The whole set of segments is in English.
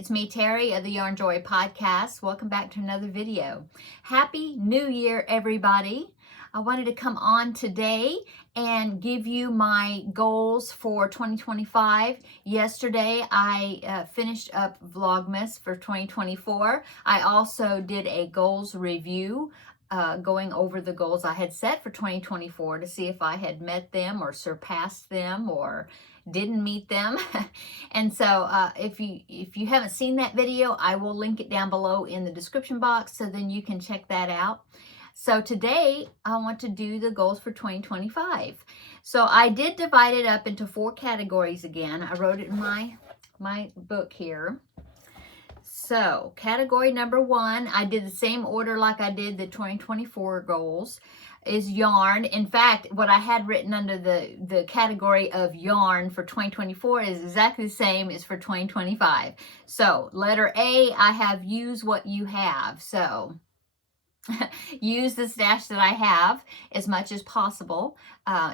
It's me, Terry of the Yarn Joy Podcast. Welcome back to another video. Happy New Year, everybody. I wanted to come on today and give you my goals for 2025. Yesterday, I finished up Vlogmas for 2024. I also did a goals review, going over the goals I had set for 2024 to see if I had met them or surpassed them or didn't meet them. And so if you haven't seen that video, I will link it down below in the description box so then you can check that out. So today I want to do the goals for 2025. So I did divide it up into 4 categories again. I wrote it in my book here. So category number 1, I did the same order like I did the 2024 goals, is yarn. In fact, what I had written under the category of yarn for 2024 is exactly the same as for 2025. So letter A, I have use what you have. So use the stash that I have as much as possible.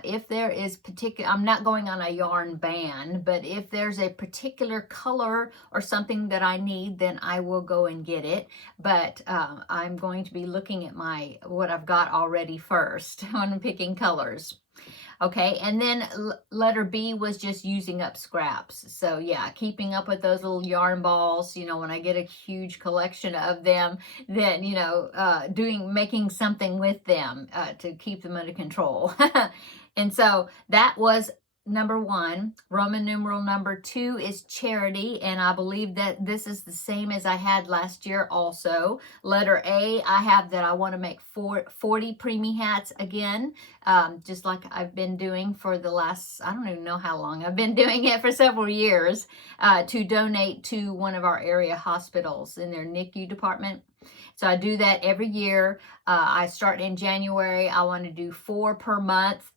If there is particular, I'm not going on a yarn ban, but if there's a particular color or something that I need, then I will go and get it. But I'm going to be looking at what I've got already first when I'm picking colors. Okay, and then letter B was just using up scraps. So yeah, keeping up with those little yarn balls, when I get a huge collection of them, then, making something with them to keep them under control. And so that was number 1. Roman numeral number 2 is charity, and I believe that this is the same as I had last year also. Letter A, I have that I want to make 40 preemie hats again, just like I've been doing for the last, I don't even know how long. I've been doing it for several years, to donate to one of our area hospitals in their NICU department. So I do that every year. I start in January. I want to do 4 per month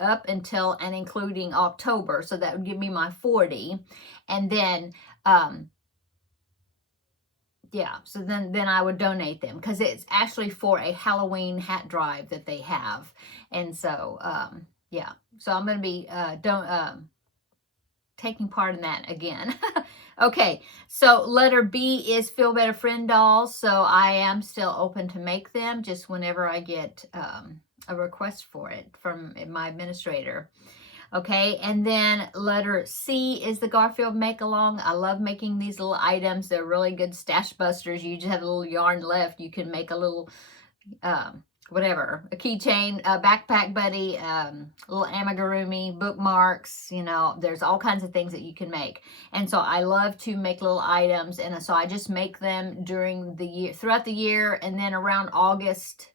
up until and including October. So that would give me my 40. And then, so then I would donate them because it's actually for a Halloween hat drive that they have. And so, so I'm going to be taking part in that again. Okay, so letter B is Feel Better Friend dolls. So I am still open to make them just whenever I get a request for it from my administrator. Okay, and then letter C is the Garfield Make Along. I love making these little items. They're really good stash busters. You just have a little yarn left. You can make a little whatever, a keychain, a backpack buddy, little amigurumi, bookmarks, there's all kinds of things that you can make. And so I love to make little items, and so I just make them during the year, throughout the year, and then around August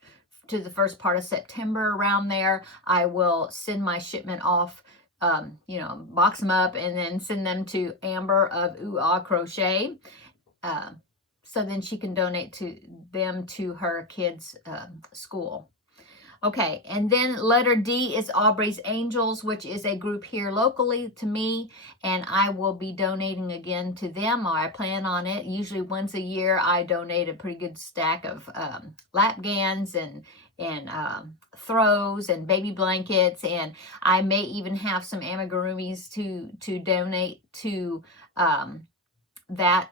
to the first part of September, around there, I will send my shipment off, box them up and then send them to Amber of Ooh Ah Crochet. So then she can donate them to her kids' school. Okay, and then letter D is Aubrey's Angels, which is a group here locally to me, and I will be donating again to them, or I plan on it. Usually once a year, I donate a pretty good stack of lap gans and throws and baby blankets, and I may even have some amigurumis to donate to that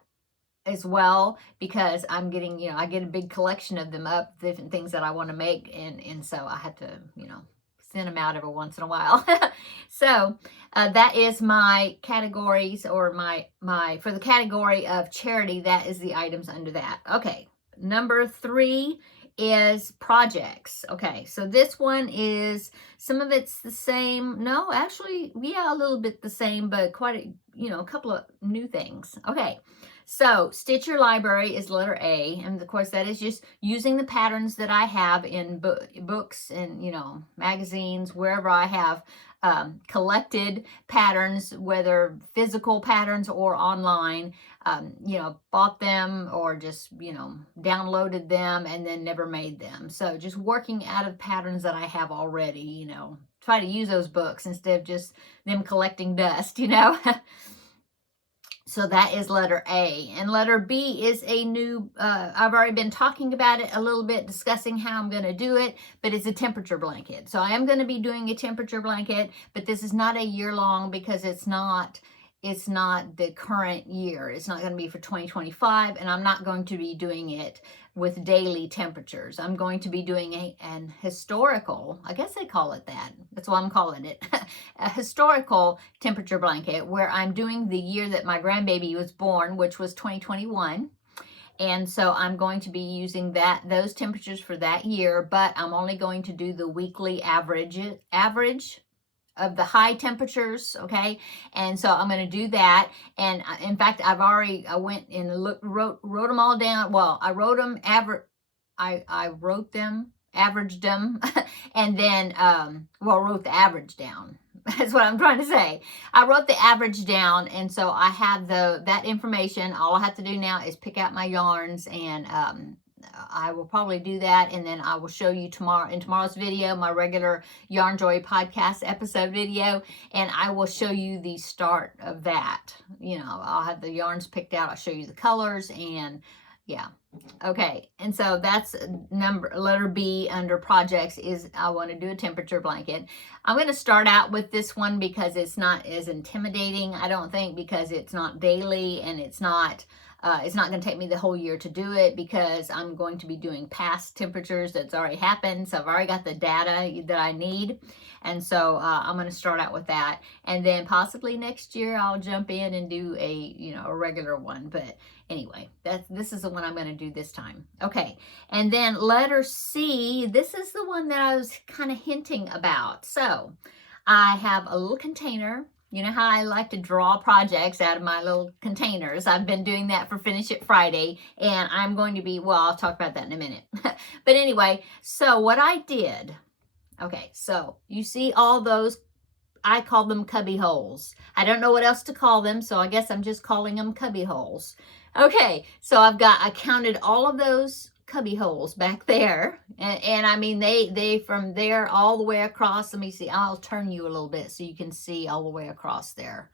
as well, because I'm getting, I get a big collection of them up, different things that I want to make, and so I have to, send them out every once in a while. So that is my categories, or my for the category of charity, that is the items under that. Okay, number 3 is projects. Okay, so this one is, some of it's the same. No, actually, yeah, a little bit the same, but quite a couple of new things. Okay, so Stitch Your Library is letter A, and of course that is just using the patterns that I have in books and magazines, wherever I have collected patterns, whether physical patterns or online. Bought them or just downloaded them and then never made them. So just working out of patterns that I have already. Try to use those books instead of just them collecting dust. So that is letter A. And letter B is a new, I've already been talking about it a little bit, discussing how I'm going to do it, but it's a temperature blanket. So I am going to be doing a temperature blanket, but this is not a year long because it's not it's not the current year. It's not going to be for 2025, and I'm not going to be doing it with daily temperatures. I'm going to be doing an historical, I guess they call it that. That's what I'm calling it. A historical temperature blanket where I'm doing the year that my grandbaby was born, which was 2021. And so I'm going to be using those temperatures for that year, but I'm only going to do the weekly average of the high temperatures, okay? And so I'm going to do that. And in fact, I went and wrote them all down. Well, I wrote them, I wrote them, averaged them, and then, wrote the average down. That's what I'm trying to say. I wrote the average down, and so I have that information. All I have to do now is pick out my yarns, and I will probably do that, and then I will show you in tomorrow's video, my regular Yarn Joy podcast episode video, and I will show you the start of that. You know, I'll have the yarns picked out. I'll show you the colors, and yeah. Okay, and so that's letter B under projects is I want to do a temperature blanket. I'm going to start out with this one because it's not as intimidating, I don't think, because it's not daily, and it's not going to take me the whole year to do it because I'm going to be doing past temperatures that's already happened. So I've already got the data that I need. And so I'm going to start out with that. And then possibly next year I'll jump in and do a regular one. But anyway, this is the one I'm going to do this time. Okay. And then letter C, this is the one that I was kind of hinting about. So I have a little container. You know how I like to draw projects out of my little containers. I've been doing that for Finish It Friday, and I'm going to be, I'll talk about that in a minute. But anyway, so what I did, okay, so you see all those, I call them cubby holes. I don't know what else to call them, so I guess I'm just calling them cubby holes. Okay, so I counted all of those cubby holes back there, and I mean they from there all the way across. Let me see, I'll turn you a little bit so you can see all the way across there,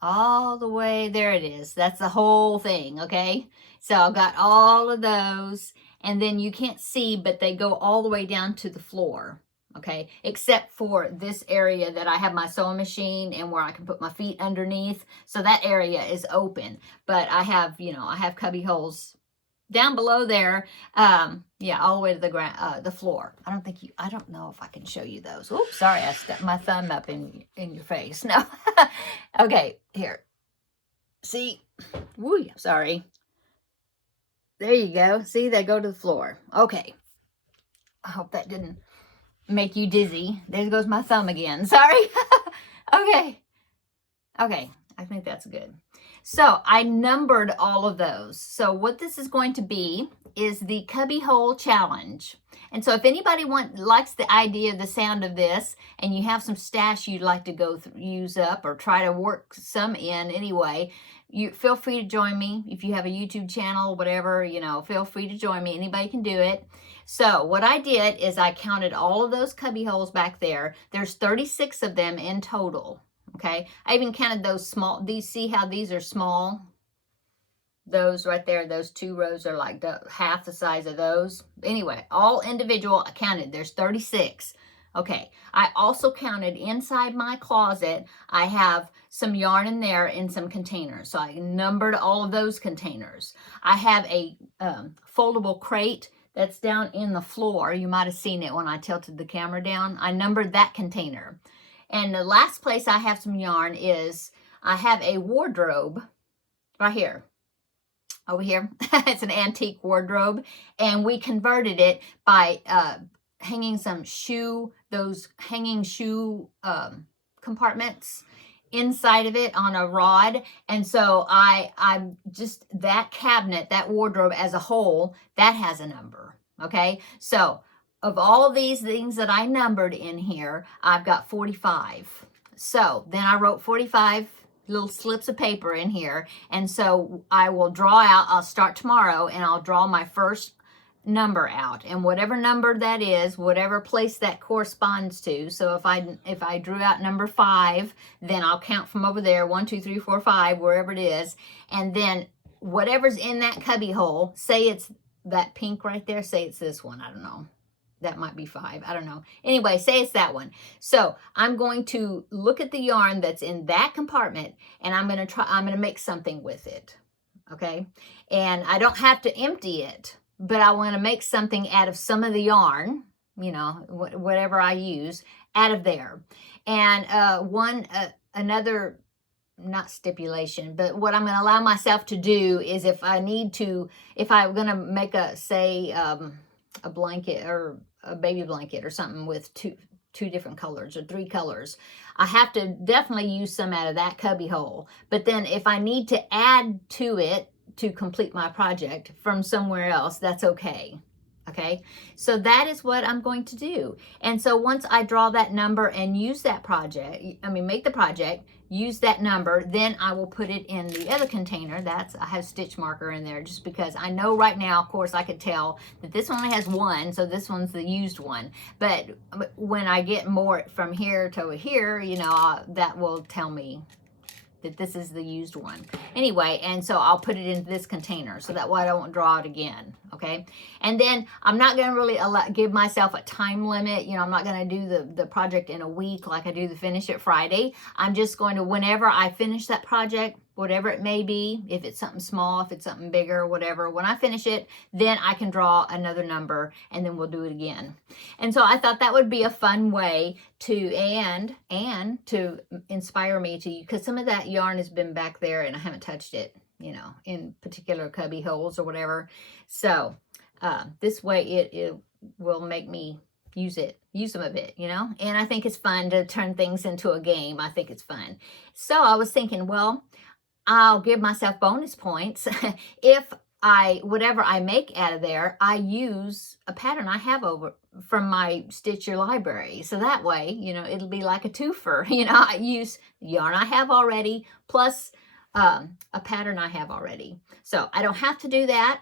all the way there. It is, that's the whole thing. Okay, so I've got all of those, and then you can't see, but they go all the way down to the floor. Okay, except for this area that I have my sewing machine and where I can put my feet underneath, so that area is open, but I have cubby holes down below there, yeah, all the way to the floor. I don't know if I can show you those. Oops, sorry, I stuck my thumb up in your face. No. Okay, here. See? Woo, sorry. There you go. See, they go to the floor. Okay. I hope that didn't make you dizzy. There goes my thumb again. Sorry. Okay. Okay, I think that's good. So I numbered all of those. So what this is going to be is the cubby hole challenge. And so if anybody likes the idea, the sound of this, and you have some stash you'd like to use up or try to work some in anyway, you feel free to join me. If you have a YouTube channel, whatever, feel free to join me. Anybody can do it. So what I did is I counted all of those cubby holes back there. There's 36 of them in total. Okay, I even counted those small. See how these are small? Those right there, those 2 rows are like half the size of those. Anyway, all individual, I counted. There's 36. Okay, I also counted inside my closet. I have some yarn in there in some containers. So I numbered all of those containers. I have a foldable crate that's down in the floor. You might have seen it when I tilted the camera down. I numbered that container. And the last place I have some yarn is I have a wardrobe right here, over here. It's an antique wardrobe, and we converted it by hanging those hanging shoe compartments inside of it on a rod. And so I'm just, that cabinet, that wardrobe as a whole, that has a number. Okay, so of all of these things that I numbered in here, I've got 45. So then I wrote 45 little slips of paper in here. And so I will draw out, I'll start tomorrow, and I'll draw my first number out. And whatever number that is, whatever place that corresponds to. So if I drew out number 5, then I'll count from over there, 1, 2, 3, 4, 5, wherever it is. And then whatever's in that cubby hole, say it's that pink right there, say it's this one, I don't know. that might be 5. I don't know. Anyway, say it's that one. So I'm going to look at the yarn that's in that compartment, and I'm going to make something with it. Okay. And I don't have to empty it, but I want to make something out of some of the yarn, you know, whatever I use out of there. And another, not stipulation, but what I'm going to allow myself to do is if I'm going to make a blanket or a baby blanket or something with two different colors or 3 colors, I have to definitely use some out of that cubby hole. But then if I need to add to it to complete my project from somewhere else, that's okay. Okay, so that is what I'm going to do. And so once I draw that number and use that project, make the project, use that number, then I will put it in the other container. I have stitch marker in there just because I know right now, of course, I could tell that this one only has 1, so this one's the used one. But when I get more from here to here, you know, that will tell me that this is the used one. Anyway, and so I'll put it into this container so that way I don't draw it again, okay? And then I'm not gonna really give myself a time limit. You know, I'm not gonna do the project in a week like I do the Finish It Friday. I'm just going to, whenever I finish that project, whatever it may be, if it's something small, if it's something bigger, whatever, when I finish it, then I can draw another number and then we'll do it again. And so I thought that would be a fun way to, and to inspire me to, because some of that yarn has been back there and I haven't touched it, you know, in particular cubby holes or whatever. So this way it will make me use them a bit, you know, and I think it's fun to turn things into a game. I think it's fun. So I was thinking, well, I'll give myself bonus points if whatever I make out of there, I use a pattern I have from my Stitch Your library. So that way, you know, it'll be like a twofer. You know, I use yarn I have already plus a pattern I have already. So I don't have to do that,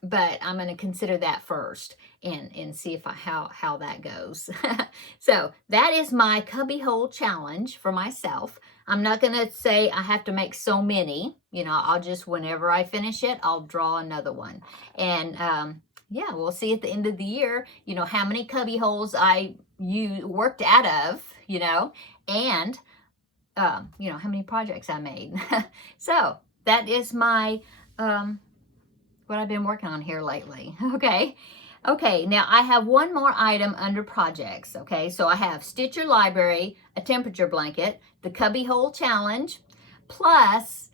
but I'm going to consider that first and see how that goes. So that is my cubby hole challenge for myself. I'm not going to say I have to make so many, you know, I'll just, whenever I finish it, I'll draw another one. And yeah, we'll see at the end of the year, you know, how many cubby holes I worked out of, you know, and, you know, how many projects I made. So that is my, what I've been working on here lately. Okay, now I have one more item under projects. Okay, so I have Stitch Your Library, a temperature blanket, the cubby hole challenge, plus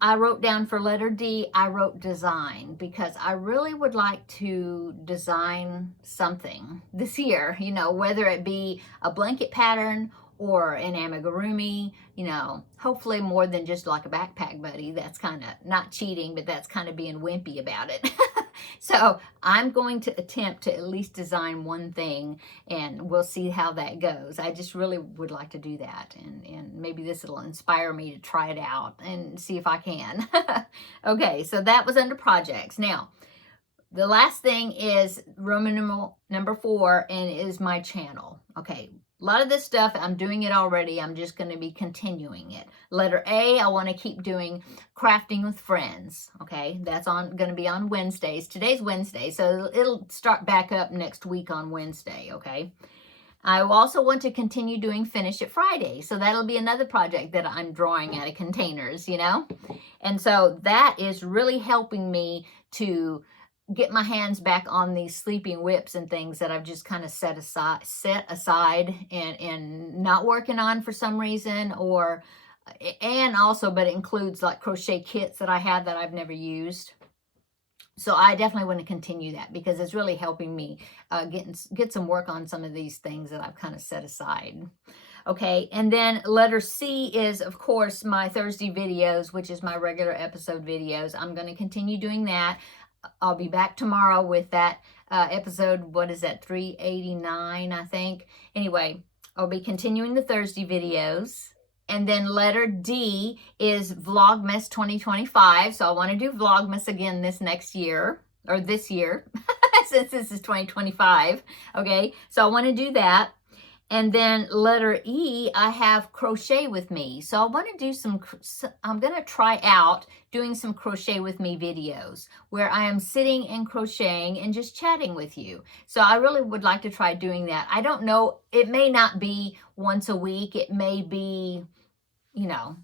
I wrote down for letter D, I wrote design, because I really would like to design something this year, you know, whether it be a blanket pattern or an amigurumi, you know, hopefully more than just like a backpack buddy. That's kind of not cheating, but that's kind of being wimpy about it. So I'm going to attempt to at least design one thing, and we'll see how that goes. I just really would like to do that, and maybe this will inspire me to try it out and see if I can. Okay, so that was under projects. Now, the last thing is Roman numeral number 4, and is my channel. Okay. A lot of this stuff, I'm doing it already. I'm just going to be continuing it. Letter A, I want to keep doing crafting with friends. Okay, that's going to be on Wednesdays. Today's Wednesday, so it'll start back up next week on Wednesday. Okay, I also want to continue doing Finish It Friday. So that'll be another project that I'm drawing out of containers, you know. And so that is really helping me to get my hands back on these sleeping whips and things that I've just kind of set aside and not working on for some reason, and also, but it includes like crochet kits that I have that I've never used. So I definitely want to continue that because it's really helping me get some work on some of these things that I've kind of set aside. Okay, and then letter C is, of course, my Thursday videos, which is my regular episode videos. I'm going to continue doing that. I'll be back tomorrow with that episode, what is that, 389, I think. Anyway, I'll be continuing the Thursday videos. And then letter D is Vlogmas 2025. So I want to do Vlogmas again this next year, or this year, since this is 2025. Okay, so I want to do that. And then letter E, I have crochet with me. So I want to do I'm going to try out doing some crochet with me videos where I am sitting and crocheting and just chatting with you. So I really would like to try doing that. I don't know, it may not be once a week. It may be, you know,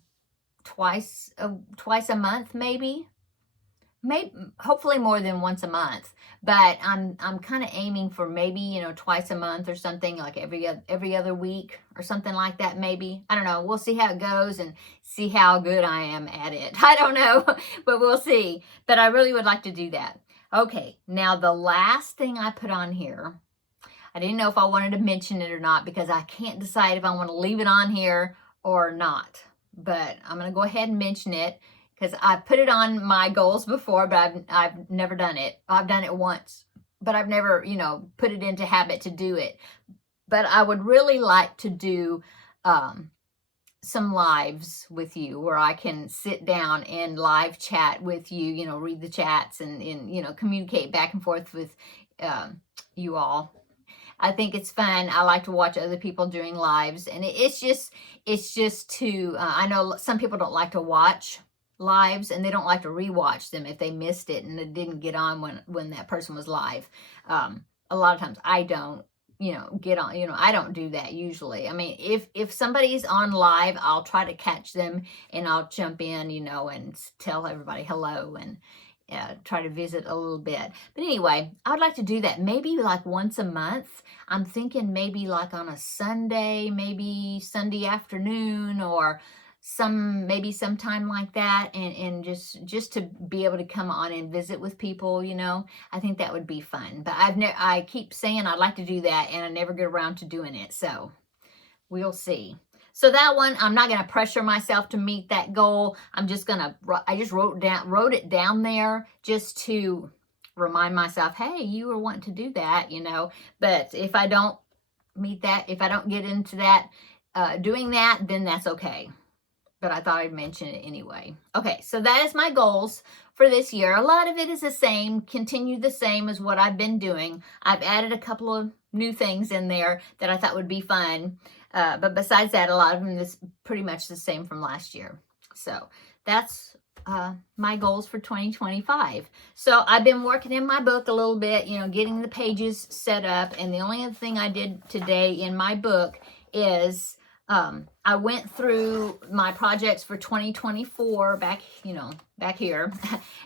twice a month, maybe hopefully more than once a month, but I'm kind of aiming for maybe, you know, twice a month or something, like every other week or something like that. Maybe, I don't know, we'll see how it goes and see how good I am at it. I don't know, but we'll see. But I really would like to do that. Okay, now the last thing I put on here, I didn't know if I wanted to mention it or not, because I can't decide if I want to leave it on here or not, but I'm going to go ahead and mention it, because I put it on my goals before, but I've never done it. I've done it once, but I've never, you know, put it into habit to do it. But I would really like to do some lives with you where I can sit down and live chat with you, you know, read the chats and you know, communicate back and forth with you all. I think it's fun. I like to watch other people doing lives, and it's just to, I know some people don't like to watch lives, and they don't like to rewatch them if they missed it and it didn't get on when that person was live. A lot of times I don't, you know, get on, you know, I don't do that usually. I mean, if somebody's on live, I'll try to catch them and I'll jump in, you know, and tell everybody hello and try to visit a little bit. But anyway, I would like to do that maybe like once a month. I'm thinking maybe like on a Sunday, maybe Sunday afternoon, or maybe sometime like that, and just to be able to come on and visit with people, you know. I think that would be fun. But I keep saying I'd like to do that, and I never get around to doing it. So we'll see. So that one, I'm not going to pressure myself to meet that goal. I just wrote it down there just to remind myself, hey, you were wanting to do that, you know. But if I don't meet that, if I don't get into that, doing that, then that's okay. But I thought I'd mention it anyway. Okay, so that is my goals for this year. A lot of it is the same, continue the same as what I've been doing. I've added a couple of new things in there that I thought would be fun. But besides that, a lot of them is pretty much the same from last year. So that's my goals for 2025. So I've been working in my book a little bit, you know, getting the pages set up. And the only other thing I did today in my book is I went through my projects for 2024 back here,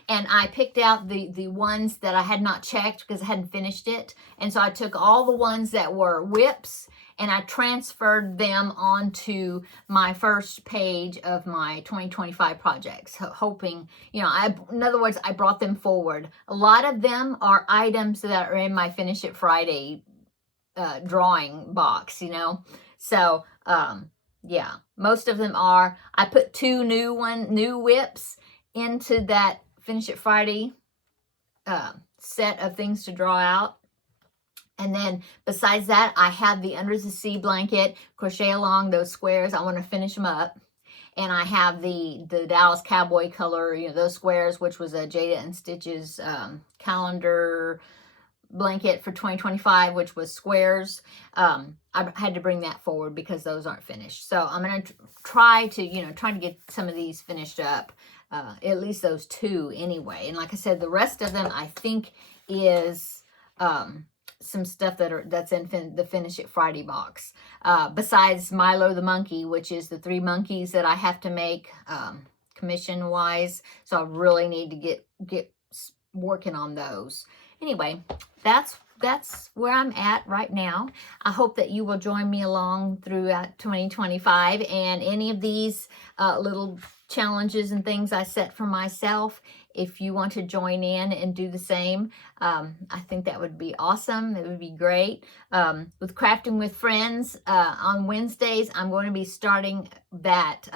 and I picked out the ones that I had not checked because I hadn't finished it. And so I took all the ones that were whips and I transferred them onto my first page of my 2025 projects, hoping, you know, in other words, I brought them forward. A lot of them are items that are in my Finish It Friday drawing box, you know. So, yeah, most of them are. I put 2 new whips into that Finish It Friday set of things to draw out. And then besides that, I have the Under the Sea blanket, crochet along those squares. I want to finish them up. And I have the Dallas Cowboy color, you know, those squares, which was a Jada and Stitches calendar blanket for 2025, which was squares. I had to bring that forward because those aren't finished. So I'm going to try to get some of these finished up, at least those 2 anyway. And like I said, the rest of them I think is some stuff that's in the Finish It Friday box. Besides Milo the monkey, which is the 3 monkeys that I have to make commission wise. So I really need to get working on those. Anyway, that's where I'm at right now. I hope that you will join me along throughout 2025, and any of these little challenges and things I set for myself, if you want to join in and do the same, I think that would be awesome. It would be great. With Crafting with Friends, on Wednesdays, I'm going to be starting that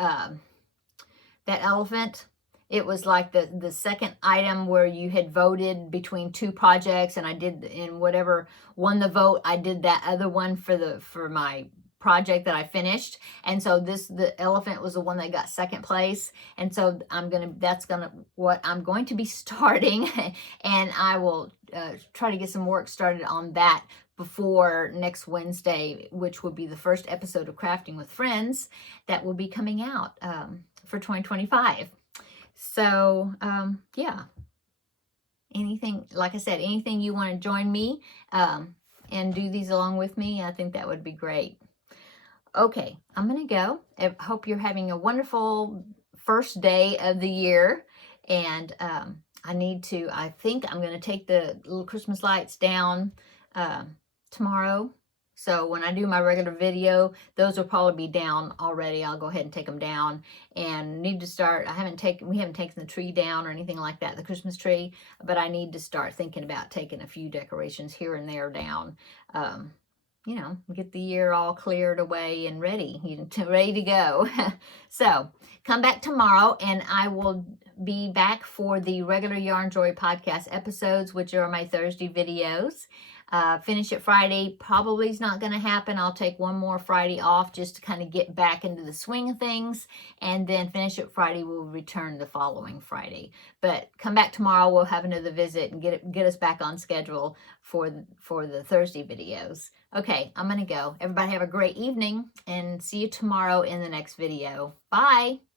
elephant. It was like the second item where you had voted between 2 projects, and I did, in whatever won the vote, I did that other one for my project that I finished. And so the elephant was the one that got second place. And so that's what I'm going to be starting. And I will try to get some work started on that before next Wednesday, which will be the first episode of Crafting with Friends that will be coming out for 2025. So, yeah. Anything, like I said, anything you want to join me and do these along with me, I think that would be great. Okay, I'm going to go. I hope you're having a wonderful first day of the year. And I think I'm going to take the little Christmas lights down tomorrow. So when I do my regular video, those will probably be down already. I'll go ahead and take them down and need to start. We haven't taken the tree down or anything like that, the Christmas tree, but I need to start thinking about taking a few decorations here and there down. You know, get the year all cleared away and ready to go. So come back tomorrow and I will be back for the regular Yarn Joy podcast episodes, which are my Thursday videos. Finish it Friday probably is not going to happen. I'll take one more Friday off just to kind of get back into the swing of things, and then Finish It Friday will return the following Friday. But come back tomorrow, we'll have another visit and get us back on schedule for the Thursday videos. Okay, I'm going to go. Everybody have a great evening and see you tomorrow in the next video. Bye.